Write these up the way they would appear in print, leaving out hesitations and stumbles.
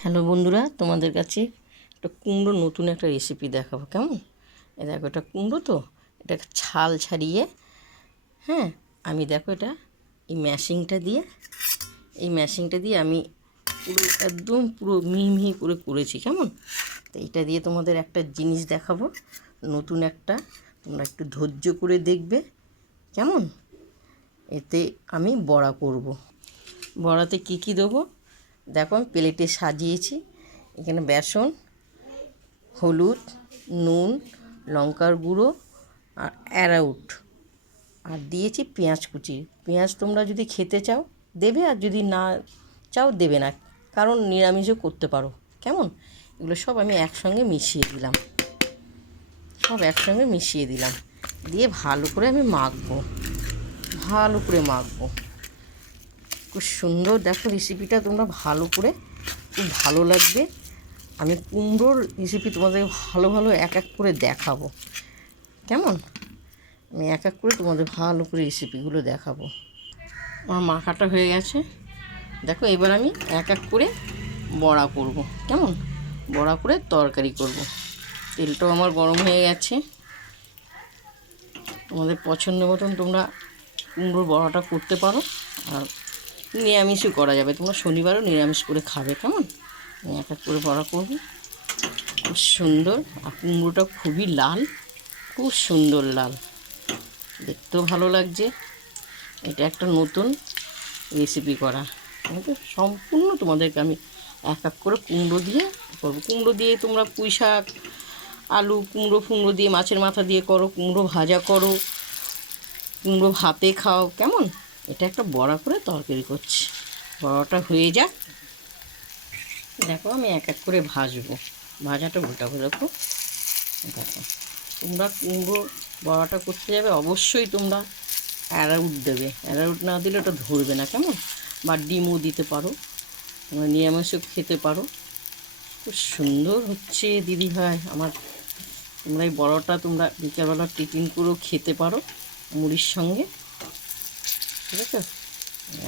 Hello বন্ধুরা, তোমাদের কাছে একটা কুমড়ো নতুন একটা রেসিপি দেখাবো। কেমন? এ দেখো, এটা কুমড়ো তো, এটা ছাল ছাড়িয়ে, হ্যাঁ, আমি দেখো এটা এই ম্যাশিংটা দিয়ে আমি পুরো একদম পুরো মিহি মিহি করে করেছি। কেমন? তো এটা দিয়ে তোমাদের একটা জিনিস দেখাবো, নতুন একটা, তোমরা একটু ধৈর্য করে দেখবে। কেমন? এতে আমি বড়া করব। বড়াতে কি কি দেবো দেখো, আমি প্লেটে সাজিয়েছি। এখানে বেসন, হলুদ, নুন, লঙ্কার গুঁড়ো আর অ্যারাউট, আর দিয়েছি পেঁয়াজ কুচি। পেঁয়াজ তোমরা যদি খেতে চাও দেবে, আর যদি না চাও দেবে না, কারণ নিরামিষও করতে পারো। কেমন? এগুলো সব আমি একসঙ্গে মিশিয়ে দিলাম, দিয়ে ভালো করে আমি মাখবো। খুব সুন্দর, দেখো রেসিপিটা তোমরা ভালো করে, খুব ভালো লাগবে। আমি কুমড়োর রেসিপি তোমাদের ভালো এক এক করে দেখাবো। কেমন? আমি এক এক করে তোমাদের ভালো করে রেসিপিগুলো দেখাবো। আমার মাখাটা হয়ে গেছে, দেখো। এবার আমি এক এক করে বড়া করব। কেমন? বড়া করে তরকারি করব। তেলটাও আমার গরম হয়ে গেছে। তোমাদের পছন্দ মতন তোমরা কুমড়োর বড়াটা করতে পারো, আর নিরামিষও করা যাবে। তোমরা শনিবারও নিরামিষ করে খাবে। কেমন? আমি এক এক করে বড়া করব। খুব সুন্দর, আর কুমড়োটা খুবই লাল, খুব সুন্দর লাল, দেখতেও ভালো লাগছে। এটা একটা নতুন রেসিপি করা, কিন্তু সম্পূর্ণ তোমাদেরকে আমি এক এক করে কুমড়ো দিয়ে করবো। কুমড়ো দিয়ে তোমরা পুঁই শাক, আলু, কুমড়ো দিয়ে, মাছের মাথা দিয়ে করো, কুমড়ো ভাজা করো, কুমড়ো ভাতে খাও। কেমন? এটা একটা বড়া করে তরকারি করছি। বড়াটা হয়ে যাক, দেখো আমি এক এক করে ভাজবো। ভাজাটা উল্টাবো। দেখো, তোমরা কুমড়ো বড়াটা করতে যাবে, অবশ্যই তোমরা অ্যারাউট দেবে। অ্যারাউট না দিলে ওটা ধরবে না। কেমন? বা ডিমও দিতে পারো, তোমরা নিরামিষও খেতে পারো। খুব সুন্দর হচ্ছে দিদিভাই আমার। তোমরা এই বড়াটা তোমরা বিকেলবেলা টিফিন করেও খেতে পারো মুড়ির সঙ্গে। ঠিক আছে?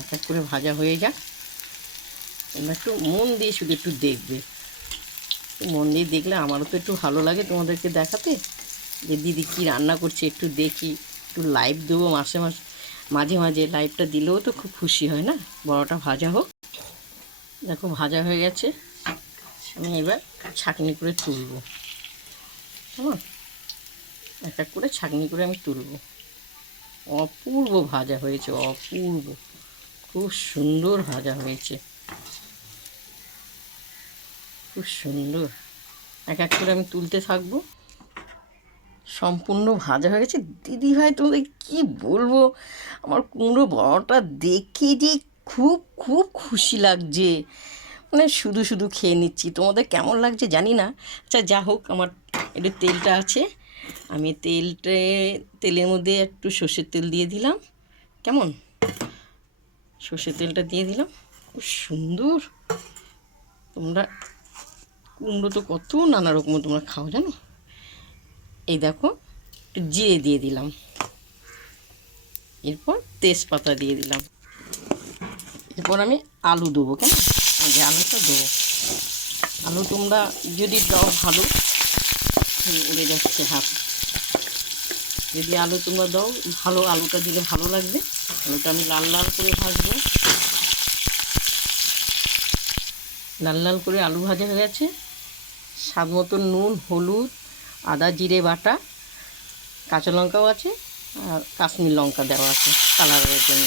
এক এক করে ভাজা হয়ে যাক। তোমরা একটু মন দিয়ে শুধু একটু দেখবে। মন দিয়ে দেখলে আমারও তো একটু ভালো লাগে তোমাদেরকে দেখাতে, যে দিদি কী রান্না করছে একটু দেখি। একটু লাইভ দেবো মাঝে মাঝে লাইভটা দিলেও তো খুব খুশি হয় না। বড়াটা ভাজা হোক। দেখো ভাজা হয়ে গেছে, আমি এবার ছাঁকনি করে তুলব। কেমন? এক এক করে ছাঁকনি করে আমি তুলব। অপূর্ব ভাজা হয়েছে, অপূর্ব, খুব সুন্দর ভাজা হয়েছে, খুব সুন্দর। এক এক করে আমি তুলতে থাকবো। সম্পূর্ণ ভাজা হয়ে গেছে। দিদিভাই তোমাদের কী বলবো, আমার কুমড়ো বড়াটা দেখে যে খুব খুব খুশি লাগছে। মানে শুধু শুধু খেয়ে নিচ্ছি। তোমাদের কেমন লাগছে জানি না। আচ্ছা, যা হোক, আমার একটু তেলটা আছে, আমি তেলের মধ্যে একটু সর্ষের তেল দিয়ে দিলাম। কেমন? সর্ষের তেলটা দিয়ে দিলাম। খুব সুন্দর। তোমরা কুমড়ো তো কত নানা রকম তোমরা খাও জানো। এই দেখো, একটু জিরে দিয়ে দিলাম, এরপর তেজপাতা দিয়ে দিলাম। এরপর আমি আলু দেবো। কেন? এই যে আলুটা দেবো। আলু তোমরা যদি দাও ভালো, উড়ে যাচ্ছে হাত। যদি আলু তোমরা দাও ভালো, আলুটা দিলে ভালো লাগবে। আলুটা আমি লাল লাল করে ভাজবো। লাল লাল করে আলু ভাজা হয়ে গেছে। স্বাদ মতো নুন, হলুদ, আদা জিরে বাটা, কাঁচা লঙ্কাও আছে, আর কাশ্মীর লঙ্কা দেওয়া আছে কালারের জন্য।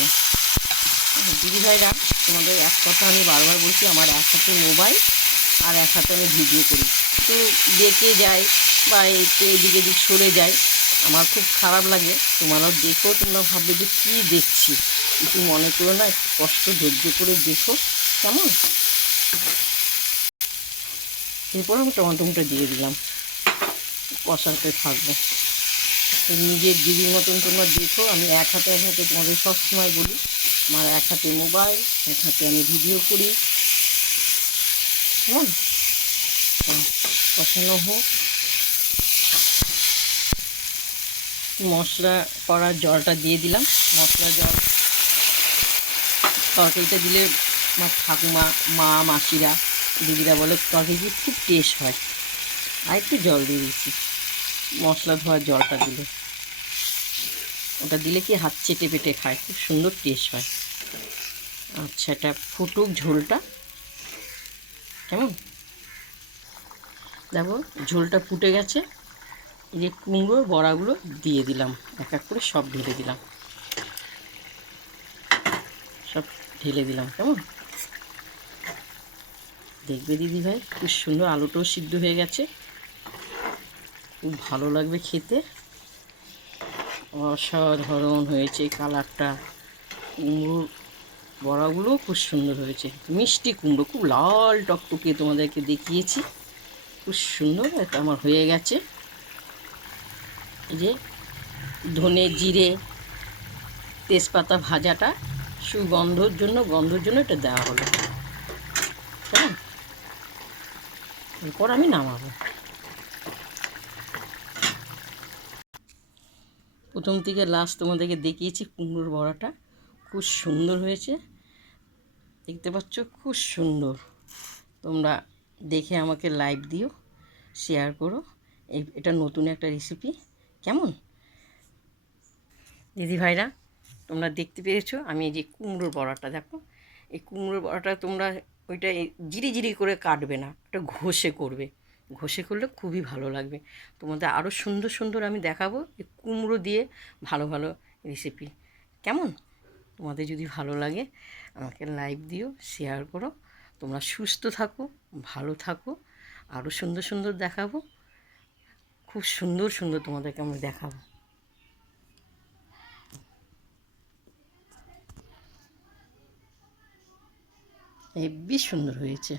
দিদিভাইরা, তোমাদের এক কথা আমি বারবার বলছি, আমার এক হাতে মোবাইল আর এক হাতে আমি ভিডিও করি। তো দেখে যাই বা একটু এদিকে এদিক সরে যাই, আমার খুব খারাপ লাগে। তোমরাও দেখো, তোমরা ভাববে যে কী দেখছি, কিছু মনে করো না, একটু কষ্ট ধৈর্য করে দেখো। কেমন? এরপর আমি টমেটোটা দিয়ে দিলাম, কষাতে থাকবো। নিজের দিদির মতন তোমরা দেখো। আমি এক হাতে তোমাদের সবসময় বলি, আমার এক হাতে মোবাইল, এক হাতে আমি ভিডিও করি। কেমন? কষানো হোক। মশলা করার জলটা দিয়ে দিলাম। মশলা জল তরকারিটা দিলে আমার ঠাকুমা, মা, মাসিরা দিদিরা বলে তরকারি খুব টেস্ট হয়। আর একটু জল দিয়ে দিচ্ছি, মশলা ধোয়ার জলটা দিলে, ওটা দিলে কি হাত চেটে পেটে খায়, খুব সুন্দর টেস্ট হয়। আচ্ছা, এটা ফুটুক ঝোলটা, কেমন দেখো ঝোলটা ফুটে গেছে। এই যে কুমড়োর বড়াগুলো দিয়ে দিলাম, এক এক করে সব ঢেলে দিলাম, সব ঢেলে দিলাম। কেমন দেখবে দিদিভাই, খুব সুন্দর, আলুটাও সিদ্ধ হয়ে গেছে, খুব ভালো লাগবে খেতে, অসাধারণ হয়েছে কালারটা। কুমড়োর বড়াগুলোও খুব সুন্দর হয়েছে, মিষ্টি কুমড়ো, খুব লাল টকটকে তোমাদেরকে দেখিয়েছি, খুব সুন্দর। এটা আমার হয়ে গেছে। এই যে ধনে জিরে তেজপাতা ভাজাটা গন্ধর জন্য এটা দেওয়া হলো। কেমন, এরপর আমি নামাবো। প্রথম থেকে লাস্ট তোমাদেরকে দেখিয়েছি কুমড়োর বড়াটা, খুব সুন্দর হয়েছে, দেখতে পাচ্ছ, খুব সুন্দর। তোমরা দেখে আমাকে লাইক দিও, শেয়ার করো। এটা নতুন একটা রেসিপি। কেমন দিদিভাইরা, তোমরা দেখতে পেয়েছো আমি এই যে কুমড়োর বড়াটা, দেখো এই কুমড়োর বড়াটা তোমরা ওইটা জিরি জিরি করে কাটবে না, ওটা ঘষে করবে, ঘষে করলে খুবই ভালো লাগবে। তোমাদের আরও সুন্দর সুন্দর আমি দেখাবো এই কুমড়ো দিয়ে ভালো ভালো রেসিপি। কেমন, তোমাদের যদি ভালো লাগে আমাকে লাইক দিও, শেয়ার করো। তোমরা সুস্থ থাকো, ভালো থাকো, আরও সুন্দর সুন্দর দেখাবো, খুব সুন্দর সুন্দর তোমাদেরকে আমি দেখাবো। হেব্বি সুন্দর হয়েছে।